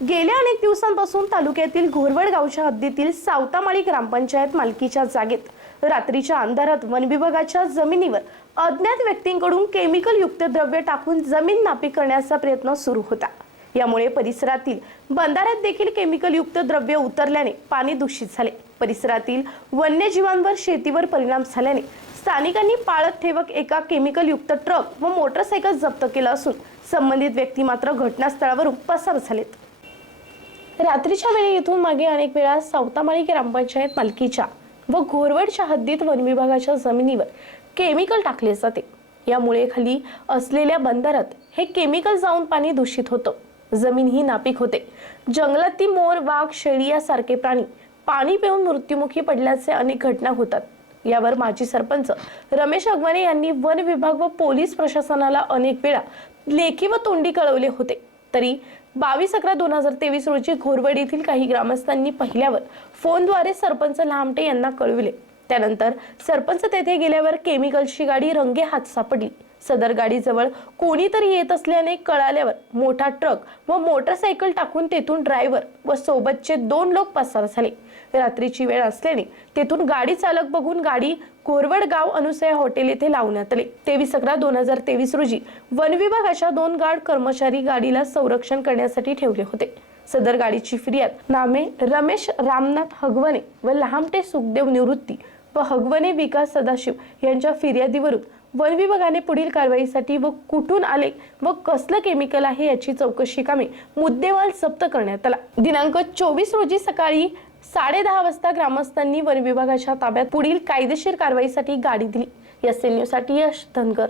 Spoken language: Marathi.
गेल्या अनेक दिवसांपासून तालुक्यातील घोरवड गावच्या हद्दीतील सावतामाळी ग्रामपंचायत मालकीच्या जागेत रात्रीच्या अंधारात वन विभागाच्या जमिनीवर अज्ञात व्यक्तींकडून केमिकल युक्त द्रव्य टाकून जमीन नापी करण्याचा प्रयत्न सुरू होता. यामुळे परिसरातील बंधाऱ्यात देखील केमिकल युक्त द्रव्य उतरल्याने पाणी दूषित झाले. परिसरातील वन्यजीवांवर शेतीवर परिणाम झाल्याने स्थानिकांनी पाळत ठेवक एका केमिकल युक्त ट्रक व मोटरसायकल जप्त केलं असून संबंधित व्यक्ती मात्र घटनास्थळावरून पसार झालेत. रात्रीच्या वेळी इथून मागे अनेक वेळा सावतामाळी ग्रामपंचायत मालकीच्या व घोरवडच्या हद्दीत वन विभागाच्या जमिनीवर केमिकल टाकले जाते. यामुळे खाली असलेल्या बंदरात हे केमिकल जाऊन पाणी दूषित होतं. जमीन ही नापीक होते. जंगलातील मोर वाघ शेळी यासारखे प्राणी पाणी पिऊन मृत्युमुखी पडल्याचे अनेक घटना होतात. यावर माजी सरपंच रमेश अगवाने यांनी वन विभाग व पोलीस प्रशासनाला अनेक वेळा लेखी व तोंडी कळवले होते. तरी बावीस अकरा दोन हजार तेवीस रोजी घोरवड येथील काही ग्रामस्थांनी पहिल्यावर फोनद्वारे सरपंच लामटे यांना कळविले. त्यानंतर सरपंच तेथे गेल्यावर केमिकलची गाडी रंगे हात सापडली. सदर गाडीजवळ कोणीतरी येत असल्याने कळाल्यावर मोठा ट्रक व मोटरसायकल टाकून तेथून ड्रायव्हर व सोबतचे दोन लोक पसार झाले. रात्रीची वेळ असल्याने तेथून गाडी चालक बघून गाडी कोरवड गाव अनुसया हॉटेल येथे लावण्यात आले. तेवीस अकरा दोन हजार तेवीस रोजी वन विभागाच्या दोन गार्ड कर्मचारी गाडीला संरक्षण करण्यासाठी ठेवले होते. सदर गाडीची फिर्याद नामे रमेश रामनाथ हगवणे व लहामटे सुखदेव निवृत्ती व हगवणे विकास सदाशिव यांच्या फिर्यादीवरून वन विभागाने पुढील कारवाईसाठी व कुठून आले व कसलं केमिकल आहे याची चौकशी कामे मुद्देमाल जप्त करण्यात आला. दिनांक चोवीस रोजी सकाळी साडे दहा वाजता ग्रामस्थांनी वन विभागाच्या ताब्यात पुढील कायदेशीर कारवाईसाठी गाडी दिली. या न्यूजसाठी यश धनगर.